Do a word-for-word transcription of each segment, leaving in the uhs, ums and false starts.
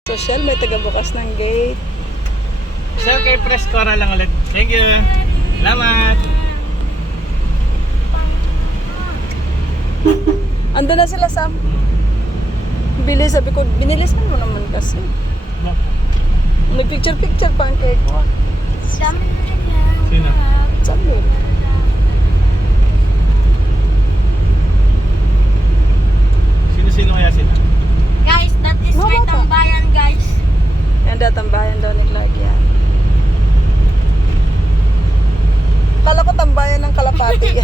Social, may taga-bukas ng gate. Sir, kay press Cora lang ulit. Thank you. Salamat. Ando na sila, Sam. Bili, sabi ko, binilisan mo naman kasi. May picture-picture pa ang cake ko. Sino? Sabi. Sino-sino kaya sila? Guys, that is Mga my bata. tambayan, guys. Yan datambayan daw ni Clark yan. Kala ko tambayan ng kalapati yan.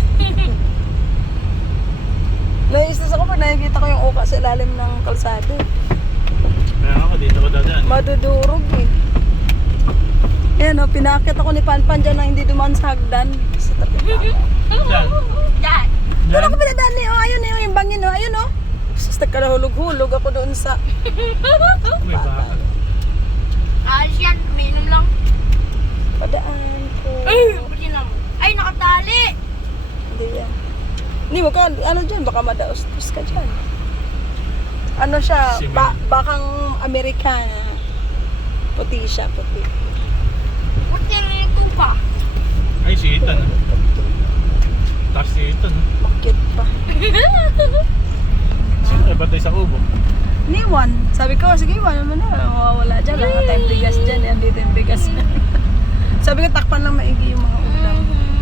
Naiistas ako pag nakikita ko yung uka sa ilalim ng kalsado. Kaya ako, dito ko dadaan. Madudurog eh. Yan o, pinakit ako ni Panpan dyan na hindi dumaan sa hagdan. Sa tabi pa. Saan? Dad. Doon ako pinadaan ni, oh, ayun eh, yung bangin o, ayun o. Sus, nagkarahulog-hulog ako doon sa... May baka. Alis yan, umiinom lang. Padaan ko. Ay, buti lang. Ay, nakatali. Hindi yan. Hindi mo ka, ano dyan, baka madaos-dos ka dyan. Ano siya, Simen. ba, bakang Amerikana. Puti siya, puti. Buti lang yung tupa. Ay, si Ethan. ah. Tapos si Ethan. ah. Bakit pa? Siyempre, batay sa kubo. Niwan. Sabi ko, sige, iwan naman na. Mawawala dyan. Wala tayong bigas dyan. Yan dito yung bigas. Sabi ko, takpan lang maigi yung mga ulam.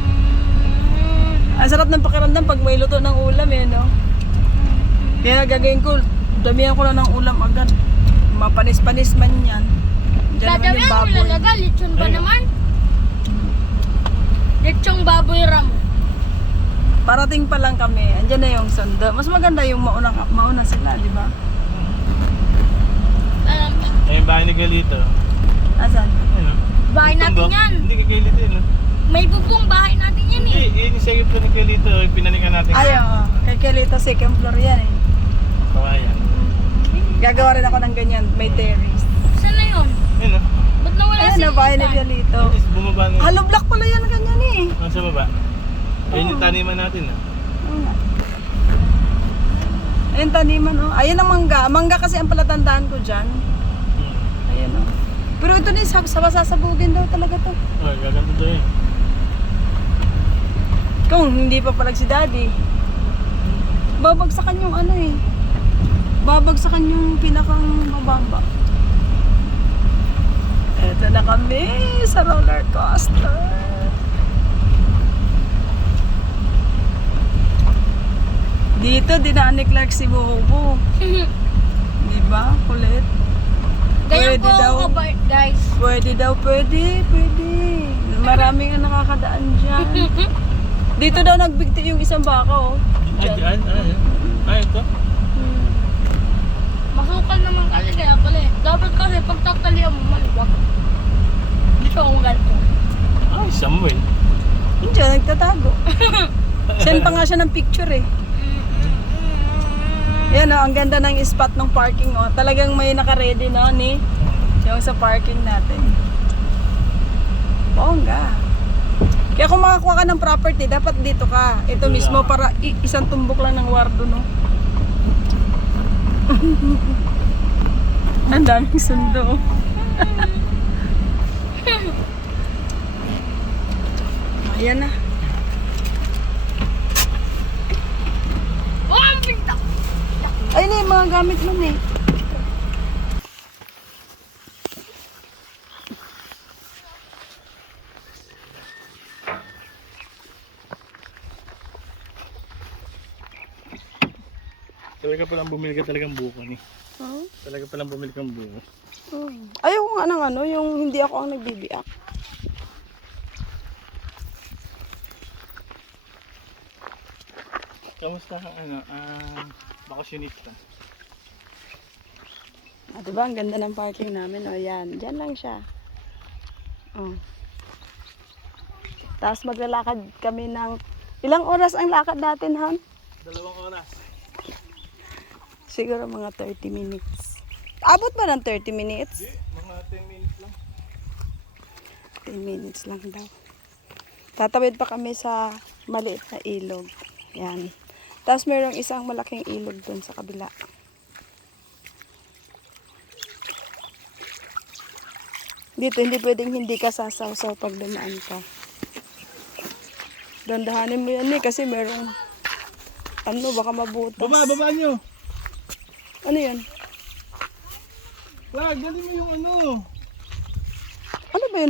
Ang sarap ng pakiramdam pag may luto ng ulam eh, no? Kaya gagawin ko, damihan ko na ng ulam agad. Mapanis-panis man yan. Diyan naman Dadami yung ang baboy. nilalaga, lechon ba Ayun. naman? Lechong baboy ram. Parating pa lang kami. Andiyan na yung sundo. Mas maganda yung mauna, mauna sila, di ba? Alam, Ay, yung bahay ni Galito. Asan? Ayun, ah. bahay Yung natin tumbok. yan. Hindi kay Galito yun. ah. May bubong bahay natin yan Hindi, eh. yun yung second floor ni Galito. Yung pinanikan natin. Ay, oo. Kay Kelito, second floor yan eh. Kawayan. Gagawa rin ako ng ganyan. May terrace. Saan na yun? Yun, ah. Ba't nawala Ayan si na, bahay ni Ethan? Kelito. Tapos bumaba na. Hollow block pala yan ganyan eh. Ah, sa baba. Ayun yung Oo. taniman natin. ah. Oo nga. Ayun, taniman oh. Ayan ang mangga. Mangga kasi ang palatandaan ko dyan. Hmm. Ayan oh. Pero ito na, sab- sabasasabugin daw talaga to. Oh, gaganda to eh. Kung hindi pa palag si daddy, babagsakan yung ano eh. Babagsakan yung pinakang mababa. Eto na kami sa roller coaster. Dito, dinaan ni Clark si Bobo. Di ba? Kulit. Ganyan Pwede po daw. ako kabait, guys. Pwede daw, pwede, pwede. Maraming ang nakakadaan dyan. Dito daw nagbigti yung isang baka, oh. Ay, dyan? Ah, yan. Ah, ito? Hmm. Masukal naman kasi kaya pala eh. Dapat kasi pag tatalian mo, maluwag. Hindi siya akong ganito. Ay, Samuel. Hindi, nagtatago. Send pa nga siya ng picture eh. Yan oh, ang ganda ng spot ng parking oh. Talagang may naka-ready na ni yung sa parking natin. Bongga. Kaya kung makakuha ka ng property, dapat dito ka. Ito mismo para i- isang tumbok lang ng wardo, no? Ang daming sundo. Ayan na. Oh, ang pinta! Ayun na yung mga gamit mo eh. Talaga palang bumili ka talagang buko ni. Huh? Talaga palang bumili kang buko. Hmm. Ayaw ko nga ng ano, yung hindi ako ang nagbibiyak. Kamusta ka ano, ah, bakasyonista? Ah, diba? Ang ganda ng parking namin. O, yan. Diyan lang siya. Oh. Tapos maglalakad kami ng... Ilang oras ang lakad natin, Han? Dalawang oras. Siguro mga thirty minutes. Abot ba ng thirty minutes? Hindi, mga ten minutes lang. ten minutes lang daw. Tatawid pa kami sa maliit na ilog. Yan. Tapos mayroong isang malaking ilog dun sa kabila. Dito, hindi pwedeng hindi ka sasawsaw pag dumaan ka. Dandahanin mo yan eh, kasi merong, ano, baka mabutas. Baba, baba nyo. Ano yan? Wag, galing mo yung ano. Ano ba yun?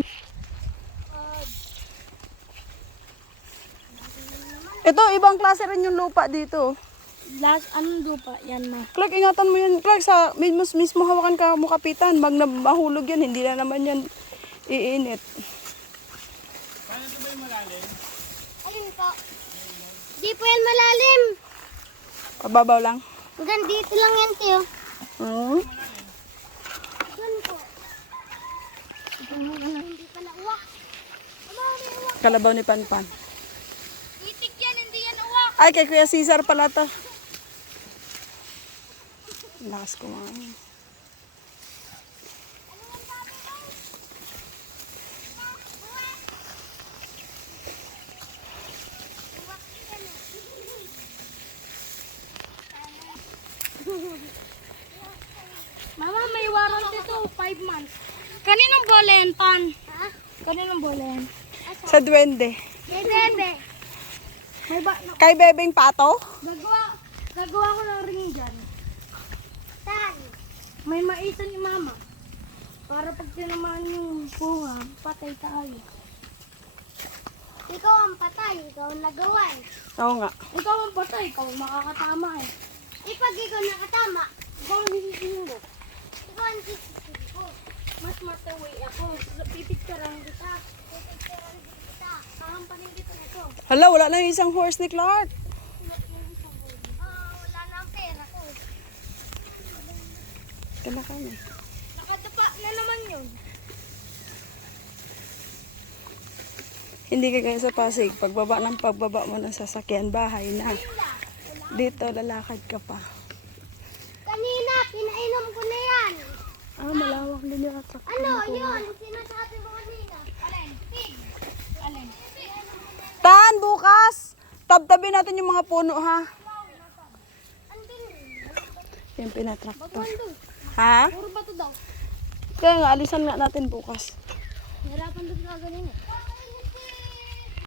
Ito, ibang klase rin yung lupa dito. Last, anong lupa? Yan na. Clark, ingatan mo yan. Clark, sa mismo, mismo hawakan ka mo kapitan. Mag na mahulog yan, hindi na naman yan iinit. Paano ito ba yung malalim? Alin po? Di po yan malalim. Pababaw lang. Hanggang dito lang yan, Tiyo. Hmm. Yan po. Hindi pala uwak. Ano, may uwak. Kalabaw ni Panpan. Itik yan, hindi yan uwak. Ay, kay Kuya Cesar pala to. Lakas kumain. Mama, may warranty to, five months. Kaninong bola yan, Pan? Ha? Kaninong bola yan? Sa duwende. Kay Bebe. May ba, no, Kay Bebeng Pato? gagawa, gagawa ko ng ring dyan. Saan? May maisan ni Mama. Para pag tinamaan yung bunga, patay tayo. Ikaw ang patay, ikaw ang nagawa eh. Oo nga. Ikaw ang patay, ikaw ang makakatama eh. Eh pag ikaw nakatama, ikaw ang sisisingin ko. Ikaw ang sisisingin ko. Mas mataway ako. Pipicturean kita. Pipicturean kita. Kahampanin kita na ito. Hala, wala na yung isang horse ni Clark. Ah, wala na ang pera ko. Kala kami. Nakadapa na naman yun. Hindi ka kaya sa Pasig. Pagbaba ng pagbaba mo ng sasakyan, bahay na. Dito, lalakad ka pa. Kanina, pinainom ko na yan. Ah, malawak din yung atrak. Ano, yun? Sinasabi mo kanina. Alin? Pig. Alin? Tan, bukas! Tabtabi natin yung mga puno, ha? Andin. Yung pinatraktor. Bagwando. Ha? Puro bato daw. Kaya nga, alisan nga natin bukas. Hirapan doon ka ganun eh.